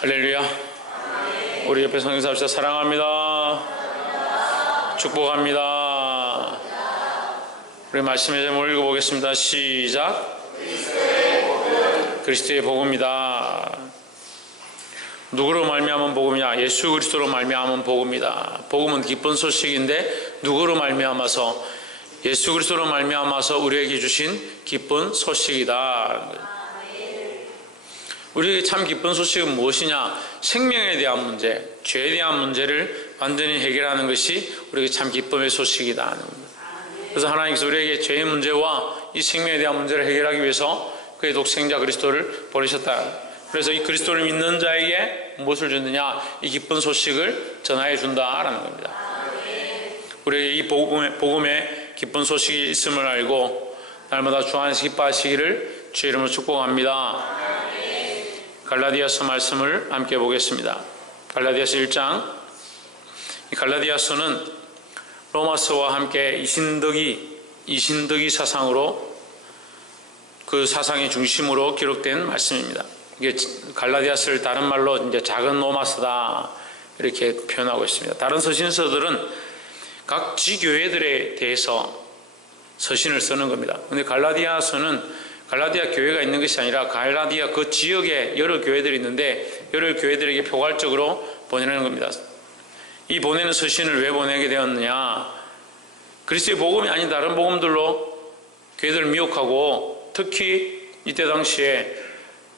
할렐루야. 우리 옆에 성경사합시다. 사랑합니다. 축복합니다. 우리 말씀의 제목을 읽어보겠습니다. 시작. 그리스도의 복음이다. 누구로 말미암은 복음이냐? 예수 그리스도로 말미암은 복음이다. 복음은 기쁜 소식인데 누구로 말미암아서? 예수 그리스도로 말미암아서 우리에게 주신 기쁜 소식이다. 우리에게 참 기쁜 소식은 무엇이냐? 생명에 대한 문제, 죄에 대한 문제를 완전히 해결하는 것이 우리에게 참 기쁨의 소식이다. 그래서 하나님께서 우리에게 죄의 문제와 이 생명에 대한 문제를 해결하기 위해서 그의 독생자 그리스도를 보내셨다. 그래서 이 그리스도를 믿는 자에게 무엇을 주느냐? 이 기쁜 소식을 전하여 준다라는 겁니다. 우리에게 이 복음의 기쁜 소식이 있음을 알고 날마다 주 안에서 기뻐하시기를 주의 이름으로 축복합니다. 갈라디아서 말씀을 함께 보겠습니다. 갈라디아서 1장. 이 갈라디아서는 로마서와 함께 이신덕이 사상으로 그 사상의 중심으로 기록된 말씀입니다. 이게 갈라디아서를 다른 말로 이제 작은 로마서다 이렇게 표현하고 있습니다. 다른 서신서들은 각 지교회들에 대해서 서신을 쓰는 겁니다. 근데 갈라디아서는 갈라디아 교회가 있는 것이 아니라 갈라디아 그 지역에 여러 교회들이 있는데 여러 교회들에게 포괄적으로 보내는 겁니다. 이 보내는 서신을 왜 보내게 되었느냐? 그리스도의 복음이 아닌 다른 복음들로 교회들을 미혹하고 특히 이때 당시에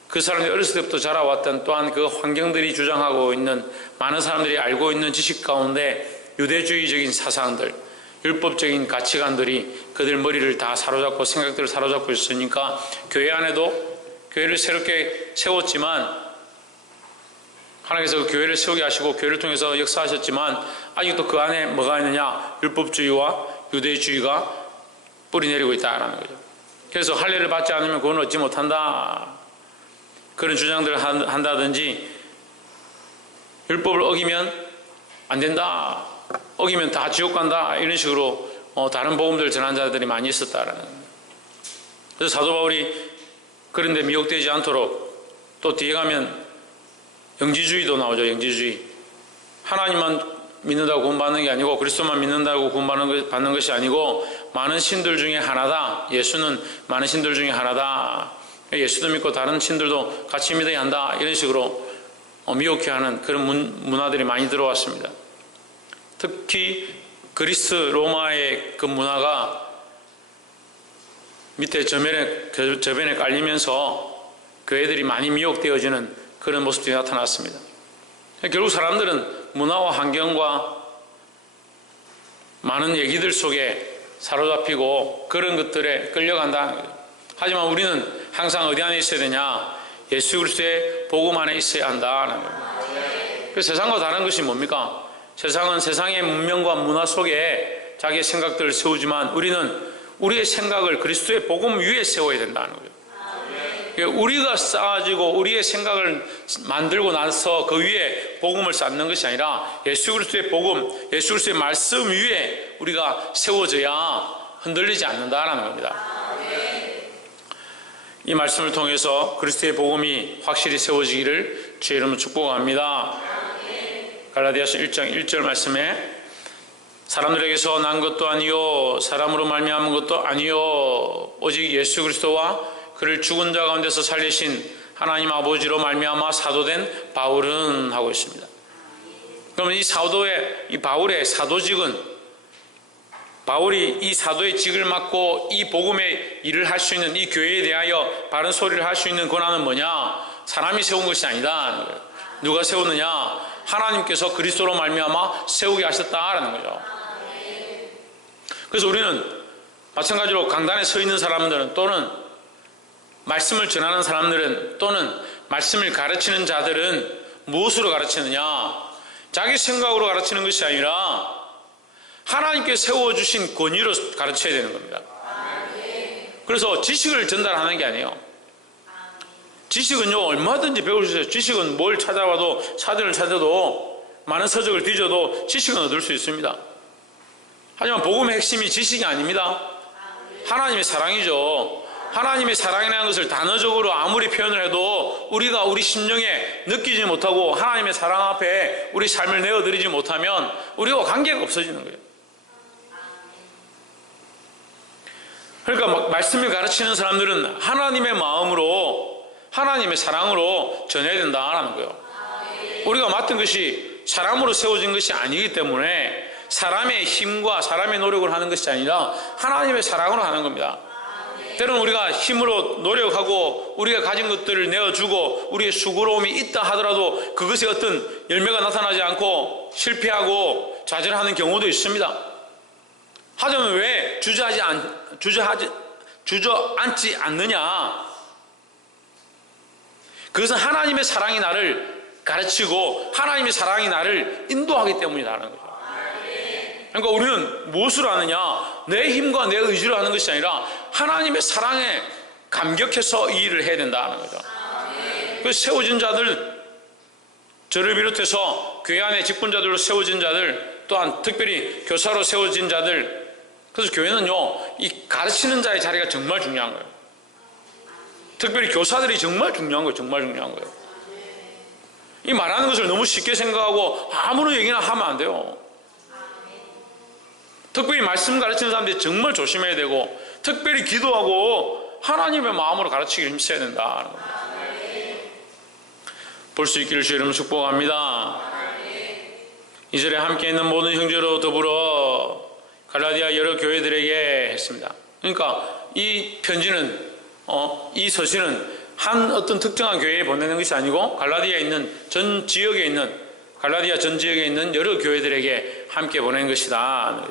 그 사람들이 어렸을 때부터 자라왔던 또한 그 환경들이 주장하고 있는 많은 사람들이 알고 있는 지식 가운데 유대주의적인 사상들, 율법적인 가치관들이 그들 머리를 다 사로잡고 생각들을 사로잡고 있으니까 교회 안에도 교회를 새롭게 세웠지만 하나님께서 그 교회를 세우게 하시고 교회를 통해서 역사하셨지만 아직도 그 안에 뭐가 있느냐? 율법주의와 유대주의가 뿌리내리고 있다는 거죠. 그래서 할례를 받지 않으면 구원을 얻지 못한다. 그런 주장들을 한다든지 율법을 어기면 안 된다. 어기면 다 지옥 간다. 이런 식으로 다른 복음들 전한 자들이 많이 있었다라는 거예요. 그래서 사도 바울이 그런데 미혹되지 않도록 또 뒤에 가면 영지주의도 나오죠. 영지주의. 하나님만 믿는다고 구원받는 게 아니고 그리스도만 믿는다고 구원받는 것이 아니고 많은 신들 중에 하나다. 예수는 많은 신들 중에 하나다. 예수도 믿고 다른 신들도 같이 믿어야 한다. 이런 식으로 미혹해 하는 그런 문화들이 많이 들어왔습니다. 특히 그리스 로마의 그 문화가 밑에 저변에 깔리면서 교회들이 많이 미혹되어지는 그런 모습들이 나타났습니다. 결국 사람들은 문화와 환경과 많은 얘기들 속에 사로잡히고 그런 것들에 끌려간다는 거예요. 하지만 우리는 항상 어디 안에 있어야 되냐? 예수 그리스도의 복음 안에 있어야 한다는 거예요. 그래서 세상과 다른 것이 뭡니까? 세상은 세상의 문명과 문화 속에 자기의 생각들을 세우지만 우리는 우리의 생각을 그리스도의 복음 위에 세워야 된다는 거예요. 우리가 쌓아지고 우리의 생각을 만들고 나서 그 위에 복음을 쌓는 것이 아니라 예수 그리스도의 복음, 예수 그리스도의 말씀 위에 우리가 세워져야 흔들리지 않는다라는 겁니다. 이 말씀을 통해서 그리스도의 복음이 확실히 세워지기를 주의 이름으로 축복합니다. 갈라디아서 1장 1절 말씀에 사람들에게서 난 것도 아니요 사람으로 말미암은 것도 아니요 오직 예수 그리스도와 그를 죽은 자 가운데서 살리신 하나님 아버지로 말미암아 사도된 바울은 하고 있습니다. 그러면 이 바울의 사도직은 바울이 이 사도의 직을 맡고 이 복음의 일을 할 수 있는 이 교회에 대하여 바른 소리를 할 수 있는 권한은 뭐냐? 사람이 세운 것이 아니다. 누가 세웠느냐? 하나님께서 그리스도로 말미암아 세우게 하셨다라는 거죠. 그래서 우리는 마찬가지로 강단에 서 있는 사람들은 또는 말씀을 전하는 사람들은 또는 말씀을 가르치는 자들은 무엇으로 가르치느냐? 자기 생각으로 가르치는 것이 아니라 하나님께 세워주신 권위로 가르쳐야 되는 겁니다. 그래서 지식을 전달하는 게 아니에요. 지식은요 얼마든지 배울 수 있어요. 지식은 뭘 찾아봐도 사전을 찾아도 많은 서적을 뒤져도 지식은 얻을 수 있습니다. 하지만 복음의 핵심이 지식이 아닙니다. 하나님의 사랑이죠. 하나님의 사랑이라는 것을 단어적으로 아무리 표현을 해도 우리가 우리 심령에 느끼지 못하고 하나님의 사랑 앞에 우리 삶을 내어드리지 못하면 우리와 관계가 없어지는 거예요. 그러니까 말씀을 가르치는 사람들은 하나님의 마음으로, 하나님의 사랑으로 전해야 된다라는 거예요. 우리가 맡은 것이 사람으로 세워진 것이 아니기 때문에 사람의 힘과 사람의 노력을 하는 것이 아니라 하나님의 사랑으로 하는 겁니다. 때로는 우리가 힘으로 노력하고 우리가 가진 것들을 내어주고 우리의 수고로움이 있다 하더라도 그것에 어떤 열매가 나타나지 않고 실패하고 좌절하는 경우도 있습니다. 하지만 왜 주저앉지 않느냐? 그것은 하나님의 사랑이 나를 가르치고 하나님의 사랑이 나를 인도하기 때문이라는 거죠. 그러니까 우리는 무엇을 하느냐? 내 힘과 내 의지로 하는 것이 아니라 하나님의 사랑에 감격해서 이 일을 해야 된다는 거죠. 그 세워진 자들, 저를 비롯해서 교회 안에 직분자들로 세워진 자들, 또한 특별히 교사로 세워진 자들, 그래서 교회는요, 이 가르치는 자의 자리가 정말 중요한 거예요. 특별히 교사들이 정말 중요한 거예요. 정말 중요한 거예요. 이 말하는 것을 너무 쉽게 생각하고 아무런 얘기나 하면 안 돼요. 특별히 말씀 가르치는 사람들이 정말 조심해야 되고, 특별히 기도하고 하나님의 마음으로 가르치기를 힘써야 된다. 볼 수 있기를 주의 이름으로 축복합니다. 이 절에 함께 있는 모든 형제로 더불어 갈라디아 여러 교회들에게 했습니다. 그러니까 이 편지는 이 서신은 한 어떤 특정한 교회에 보내는 것이 아니고 갈라디아 전 지역에 있는 여러 교회들에게 함께 보낸 것이다.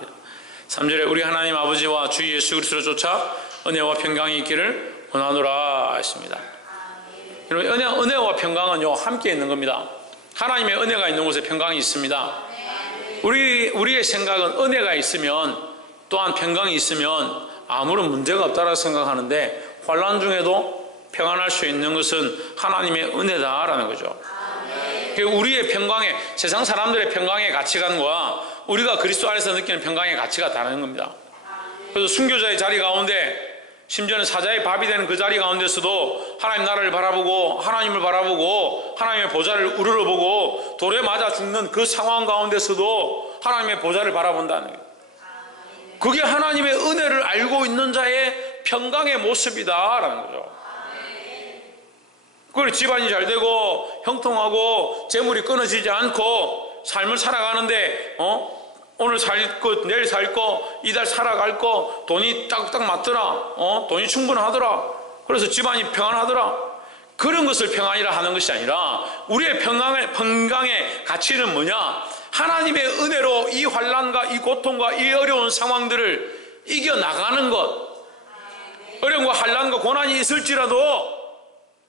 3절에 우리 하나님 아버지와 주 예수 그리스도를 쫓아 은혜와 평강이 있기를 원하노라 했습니다. 여러분, 은혜와 평강은요 함께 있는 겁니다. 하나님의 은혜가 있는 곳에 평강이 있습니다. 우리의 생각은 은혜가 있으면, 또한 평강이 있으면 아무런 문제가 없다고 생각하는데, 환난 중에도 평안할 수 있는 것은 하나님의 은혜다라는 거죠. 우리의 평강에, 세상 사람들의 평강의 가치관과 우리가 그리스도 안에서 느끼는 평강의 가치가 다른 겁니다. 그래서 순교자의 자리 가운데, 심지어는 사자의 밥이 되는 그 자리 가운데서도 하나님 나라를 바라보고 하나님을 바라보고 하나님의 보좌를 우러러보고 돌에 맞아 죽는 그 상황 가운데서도 하나님의 보좌를 바라본다는 거예요. 그게 하나님의 은혜를 알고 있는 자의 평강의 모습이다라는 거죠. 그걸 집안이 잘 되고 형통하고 재물이 끊어지지 않고 삶을 살아가는데 오늘 살 것, 내일 살 것, 이달 살아갈 것, 돈이 딱딱 맞더라. 돈이 충분하더라. 그래서 집안이 평안하더라. 그런 것을 평안이라 하는 것이 아니라 우리의 평강의 가치는 뭐냐? 하나님의 은혜로 이 환난과 이 고통과 이 어려운 상황들을 이겨나가는 것. 어려움과 환난과 고난이 있을지라도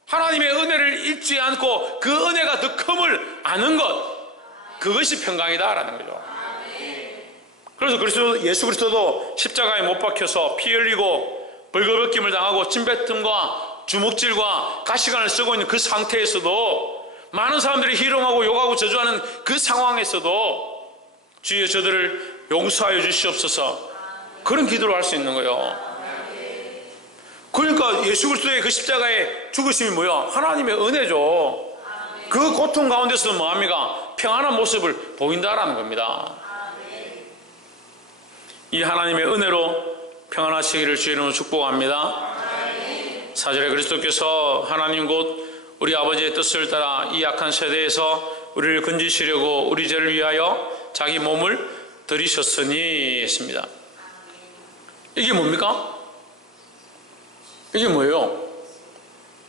하나님의 은혜를 잊지 않고 그 은혜가 더 큼을 아는 것. 그것이 평강이다라는 거죠. 그래서 예수 그리스도도 십자가에 못 박혀서 피 흘리고 벌거벗김을 당하고 침뱉음과 주먹질과 가시관을 쓰고 있는 그 상태에서도, 많은 사람들이 희롱하고 욕하고 저주하는 그 상황에서도 주여 저들을 용서하여 주시옵소서, 그런 기도를 할 수 있는 거예요. 그러니까 예수 그리스도의 그 십자가의 죽으심이 뭐야? 하나님의 은혜죠. 그 고통 가운데서도 뭐합니까? 평안한 모습을 보인다라는 겁니다. 이 하나님의 은혜로 평안하시기를 주의 이름으로 축복합니다. 4절에 그리스도께서 하나님 곧 우리 아버지의 뜻을 따라 이 악한 세대에서 우리를 건지시려고 우리 죄를 위하여 자기 몸을 들이셨으니 했습니다. 이게 뭡니까? 이게 뭐예요?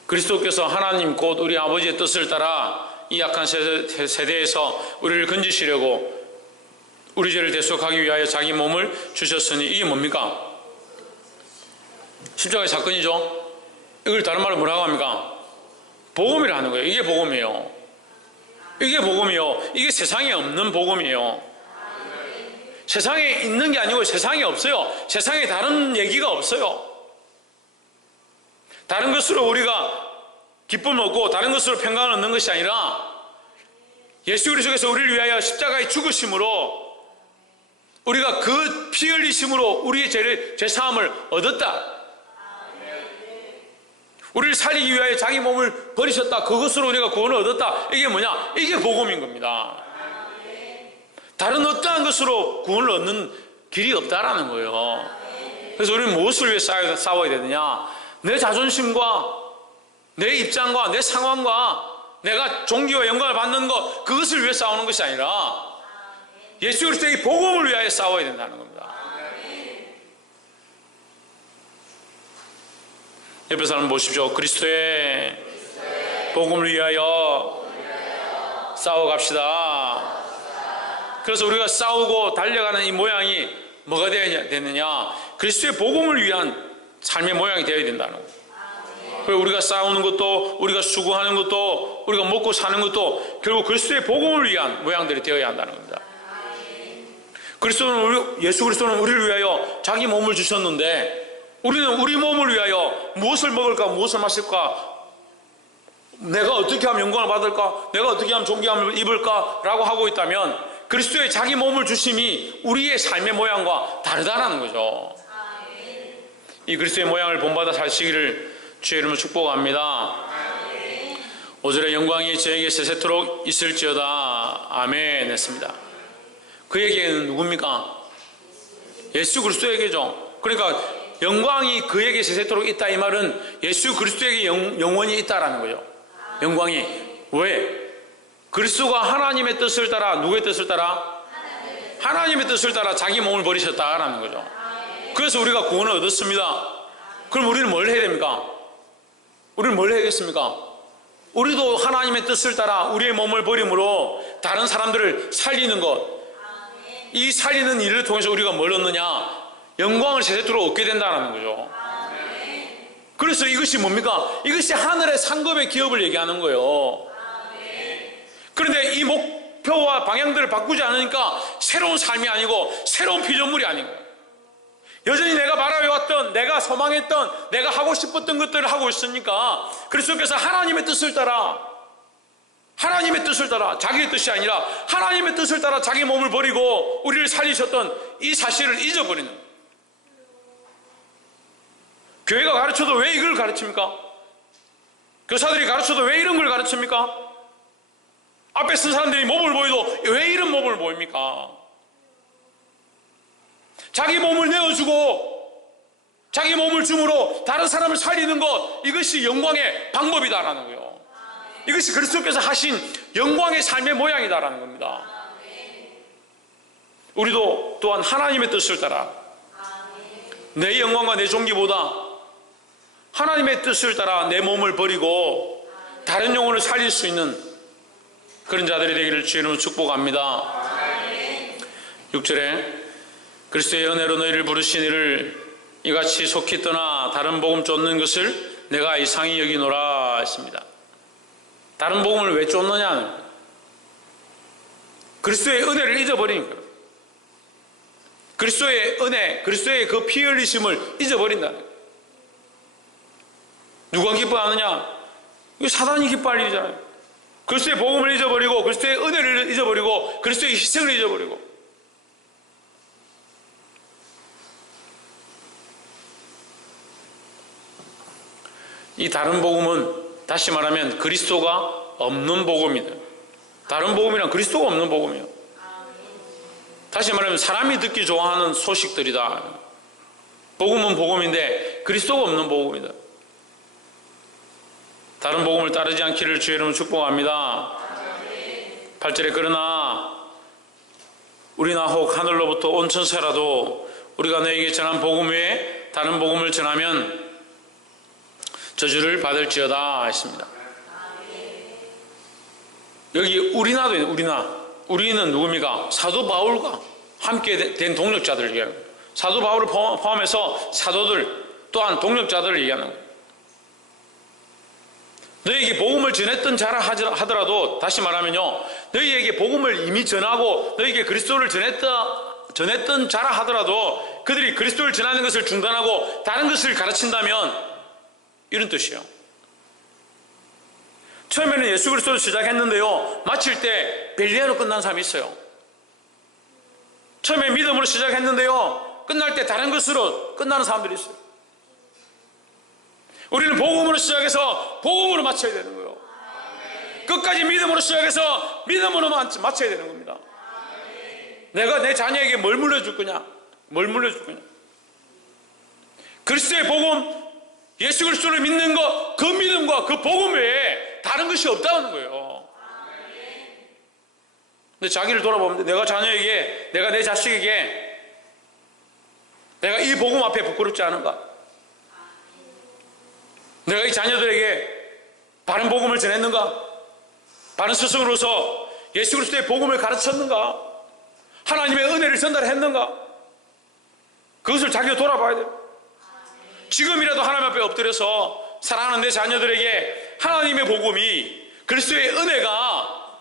그리스도께서 하나님 곧 우리 아버지의 뜻을 따라 이 악한 세대에서 우리를 건지시려고 우리 죄를 대속하기 위하여 자기 몸을 주셨으니, 이게 뭡니까? 십자가의 사건이죠. 이걸 다른 말로 뭐라고 합니까? 복음이라 하는 거예요. 이게 복음이에요. 이게 복음이요. 이게 세상에 없는 복음이에요. 세상에 있는 게 아니고 세상에 없어요. 세상에 다른 얘기가 없어요. 다른 것으로 우리가 기쁨을 얻고 다른 것으로 평강을 얻는 것이 아니라 예수 그리스도께서 우리를 위하여 십자가의 죽으심으로 우리가 그 피 흘리심으로 우리의 죄사함을 얻었다. 우리를 살리기 위하여 자기 몸을 버리셨다. 그것으로 우리가 구원을 얻었다. 이게 뭐냐? 이게 복음인 겁니다. 다른 어떠한 것으로 구원을 얻는 길이 없다라는 거예요. 그래서 우리는 무엇을 위해 싸워야 되느냐? 내 자존심과 내 입장과 내 상황과 내가 존귀와 영광을 받는 것, 그것을 위해 싸우는 것이 아니라 예수 그리스도의 복음을 위하여 싸워야 된다는 겁니다. 옆에 사람 보십시오. 그리스도의 복음을 위하여 싸워갑시다. 그래서 우리가 싸우고 달려가는 이 모양이 뭐가 되느냐? 그리스도의 복음을 위한 삶의 모양이 되어야 된다는 거예요. 그리고 우리가 싸우는 것도, 우리가 수고하는 것도, 우리가 먹고 사는 것도 결국 그리스도의 복음을 위한 모양들이 되어야 한다는 겁니다. 예수 그리스도는 우리를 위하여 자기 몸을 주셨는데, 우리는 우리 몸을 위하여 무엇을 먹을까, 무엇을 마실까, 내가 어떻게 하면 영광을 받을까, 내가 어떻게 하면 존귀함을 입을까 라고 하고 있다면 그리스도의 자기 몸을 주심이 우리의 삶의 모양과 다르다는 거죠. 이 그리스도의 모양을 본받아 사시기를 주의 이름으로 축복합니다. 5절에 영광이 저에게 세세토록 있을지어다. 아멘 했습니다. 그에게는 누굽니까? 예수 그리스도에게죠. 그러니까 영광이 그에게 세세토록 있다, 이 말은 예수 그리스도에게 영원히 있다라는 거죠. 영광이. 왜? 그리스도가 하나님의 뜻을 따라, 누구의 뜻을 따라? 하나님의 뜻을 따라 자기 몸을 버리셨다라는 거죠. 그래서 우리가 구원을 얻었습니다. 그럼 우리는 뭘 해야 됩니까? 우리는 뭘 해야겠습니까? 우리도 하나님의 뜻을 따라 우리의 몸을 버림으로 다른 사람들을 살리는 것, 이 살리는 일을 통해서 우리가 뭘 얻느냐? 영광을 세세토록 얻게 된다는 거죠. 그래서 이것이 뭡니까? 이것이 하늘의 상급의 기업을 얘기하는 거예요. 그런데 이 목표와 방향들을 바꾸지 않으니까 새로운 삶이 아니고 새로운 피조물이 아닌 거예요. 여전히 내가 바라해왔던, 내가 소망했던, 내가 하고 싶었던 것들을 하고 있으니까 그리스도께서 하나님의 뜻을 따라, 하나님의 뜻을 따라, 자기의 뜻이 아니라 하나님의 뜻을 따라 자기 몸을 버리고 우리를 살리셨던 이 사실을 잊어버리는 거예요. 교회가 가르쳐도 왜 이걸 가르칩니까? 교사들이 가르쳐도 왜 이런 걸 가르칩니까? 앞에 쓴 사람들이 몸을 보여도 왜 이런 몸을 보입니까? 자기 몸을 내어주고 자기 몸을 줌으로 다른 사람을 살리는 것, 이것이 영광의 방법이다라는 거예요. 이것이 그리스도께서 하신 영광의 삶의 모양이다라는 겁니다. 우리도 또한 하나님의 뜻을 따라 내 영광과 내 존귀보다 하나님의 뜻을 따라 내 몸을 버리고 다른 영혼을 살릴 수 있는 그런 자들이 되기를 주의 이름으로 축복합니다. 6절에 그리스도의 은혜로 너희를 부르신 이를 이같이 속히 떠나 다른 복음 쫓는 것을 내가 이상히 여기노라 했습니다. 다른 복음을 왜 쫓느냐는 그리스도의 은혜를 잊어버리는 거예요. 그리스도의 은혜, 그리스도의 그 피 흘리심을 잊어버린다는 거예요. 누가 기뻐하느냐? 이거 사단이 기뻐할 일이잖아요. 그리스도의 복음을 잊어버리고 그리스도의 은혜를 잊어버리고 그리스도의 희생을 잊어버리고, 이 다른 복음은 다시 말하면 그리스도가 없는 복음이다. 다른 복음이란 그리스도가 없는 복음이에요. 다시 말하면 사람이 듣기 좋아하는 소식들이다. 복음은 복음인데 그리스도가 없는 복음이다. 다른 복음을 따르지 않기를 주의 이름으로 축복합니다. 8절에 그러나 우리나 혹 하늘로부터 온 천사라도 우리가 너에게 전한 복음 외에 다른 복음을 전하면 저주를 받을지어다 했습니다. 여기 우리나도 있는 우리는 누굽니까? 사도 바울과 함께 된 동력자들을 얘기하는 거예요. 사도 바울을 포함해서 사도들 또한 동력자들을 얘기하는 거예요. 너희에게 복음을 전했던 자라 하더라도 다시 말하면요, 너희에게 복음을 이미 전하고 너희에게 그리스도를 전했던 자라 하더라도 그들이 그리스도를 전하는 것을 중단하고 다른 것을 가르친다면 이런 뜻이에요. 처음에는 예수 그리스도를 시작했는데요, 마칠 때 벨리아로 끝난 사람이 있어요. 처음에 믿음으로 시작했는데요, 끝날 때 다른 것으로 끝나는 사람들이 있어요. 우리는 복음으로 시작해서 복음으로 마쳐야 되는 거예요. 끝까지 믿음으로 시작해서 믿음으로 마쳐야 되는 겁니다. 내가 내 자녀에게 뭘 물려줄 거냐? 뭘 물려줄 거냐? 그리스도의 복음, 예수 그리스도를 믿는 것, 그 믿음과 그 복음 외에 다른 것이 없다는 거예요. 근데 자기를 돌아보면 내가 자녀에게, 내가 내 자식에게 내가 이 복음 앞에 부끄럽지 않은가? 내가 이 자녀들에게 바른 복음을 전했는가? 바른 스승으로서 예수 그리스도의 복음을 가르쳤는가? 하나님의 은혜를 전달했는가? 그것을 자기가 돌아봐야 돼요. 지금이라도 하나님 앞에 엎드려서 사랑하는 내 자녀들에게 하나님의 복음이, 그리스도의 은혜가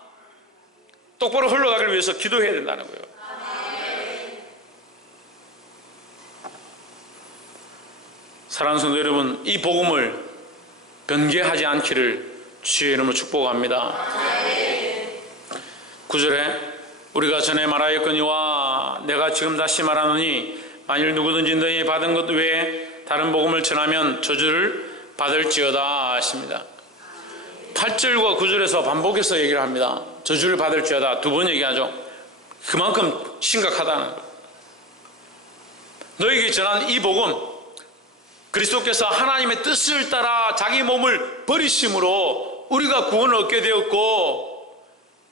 똑바로 흘러가기를 위해서 기도해야 된다는 거예요. 사랑하는 성도 여러분, 이 복음을 변개하지 않기를 주의 이름으로 축복합니다. 9절에 우리가 전에 말하였거니와 내가 지금 다시 말하노니 만일 누구든지 너희 받은 것 외에 다른 복음을 전하면 저주를 받을지어다 하십니다. 8절과 9절에서 반복해서 얘기를 합니다. 저주를 받을지어다 두 번 얘기하죠. 그만큼 심각하다는 거예요. 너에게 전한 이 복음, 그리스도께서 하나님의 뜻을 따라 자기 몸을 버리심으로 우리가 구원을 얻게 되었고,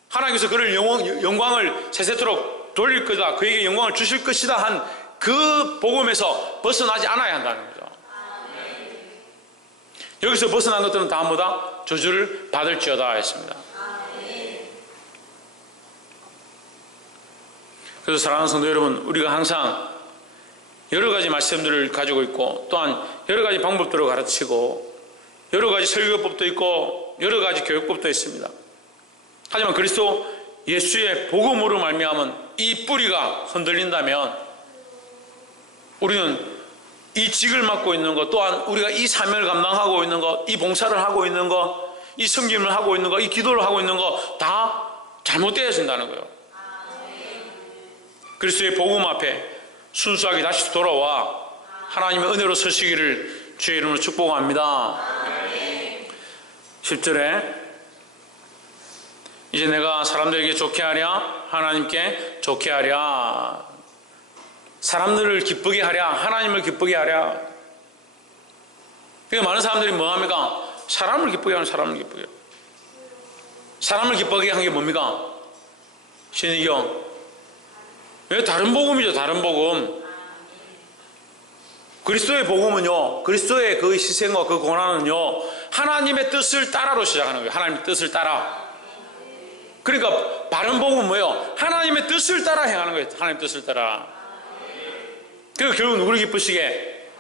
하나님께서 그를 영광을 세세토록 돌릴 거다, 그에게 영광을 주실 것이다 한 그 복음에서 벗어나지 않아야 한다는 거죠. 여기서 벗어난 것들은 다 뭐다? 저주를 받을지어다 했습니다. 그래서 사랑하는 성도 여러분, 우리가 항상 여러 가지 말씀들을 가지고 있고, 또한 여러 가지 방법들을 가르치고, 여러 가지 설교법도 있고, 여러 가지 교육법도 있습니다. 하지만 그리스도 예수의 복음으로 말미암은 이 뿌리가 흔들린다면 우리는 이 직을 맡고 있는 것, 또한 우리가 이 사명을 감당하고 있는 것, 이 봉사를 하고 있는 것, 이 섬김을 하고 있는 것, 이 기도를 하고 있는 것 다 잘못되어진다는 거예요. 그리스도의 복음 앞에 순수하게 다시 돌아와 하나님의 은혜로 서시기를 주의 이름으로 축복합니다. 10절에 이제 내가 사람들에게 좋게 하랴 하나님께 좋게 하랴, 사람들을 기쁘게 하랴 하나님을 기쁘게 하랴. 그러니까 많은 사람들이 뭐 합니까? 사람을 기쁘게 하는, 사람을 기쁘게. 사람을 기쁘게 한 게 뭡니까? 신의경. 왜? 다른 복음이죠. 다른 복음. 그리스도의 복음은요, 그리스도의 그 희생과 그 고난은요, 하나님의 뜻을 따라로 시작하는 거예요. 하나님의 뜻을 따라. 그러니까 바른 복음은 뭐예요? 하나님의 뜻을 따라 행하는 거예요. 하나님의 뜻을 따라. 그리고 결국 누구를 기쁘시게?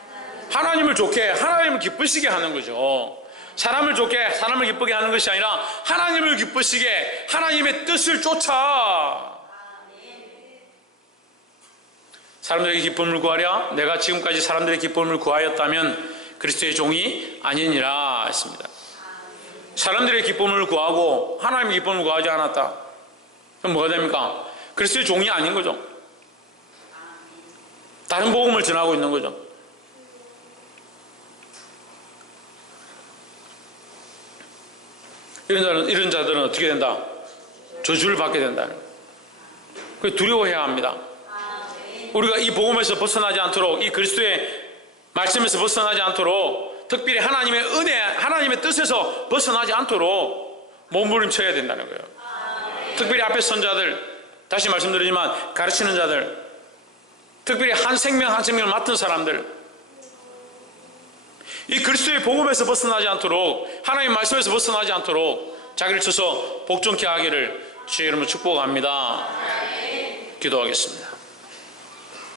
하나님을 좋게, 하나님을 기쁘시게 하는 거죠. 사람을 좋게, 사람을 기쁘게 하는 것이 아니라 하나님을 기쁘시게, 하나님의 뜻을 쫓아. 사람들에게 기쁨을 구하랴 내가 지금까지 사람들의 기쁨을 구하였다면 그리스도의 종이 아니니라 했습니다. 사람들의 기쁨을 구하고 하나님의 기쁨을 구하지 않았다. 그럼 뭐가 됩니까? 그리스도의 종이 아닌 거죠. 다른 복음을 전하고 있는 거죠. 이런 자들은 어떻게 된다? 저주를 받게 된다. 그래서 두려워해야 합니다. 우리가 이 복음에서 벗어나지 않도록, 이 그리스도의 말씀에서 벗어나지 않도록, 특별히 하나님의 은혜, 하나님의 뜻에서 벗어나지 않도록 몸부림쳐야 된다는 거예요. 특별히 앞에 선자들, 다시 말씀드리지만 가르치는 자들, 특별히 한 생명 한 생명을 맡은 사람들, 이 그리스도의 복음에서 벗어나지 않도록, 하나님의 말씀에서 벗어나지 않도록 자기를 쳐서 복종케 하기를 주의 이름으로 축복합니다. 기도하겠습니다.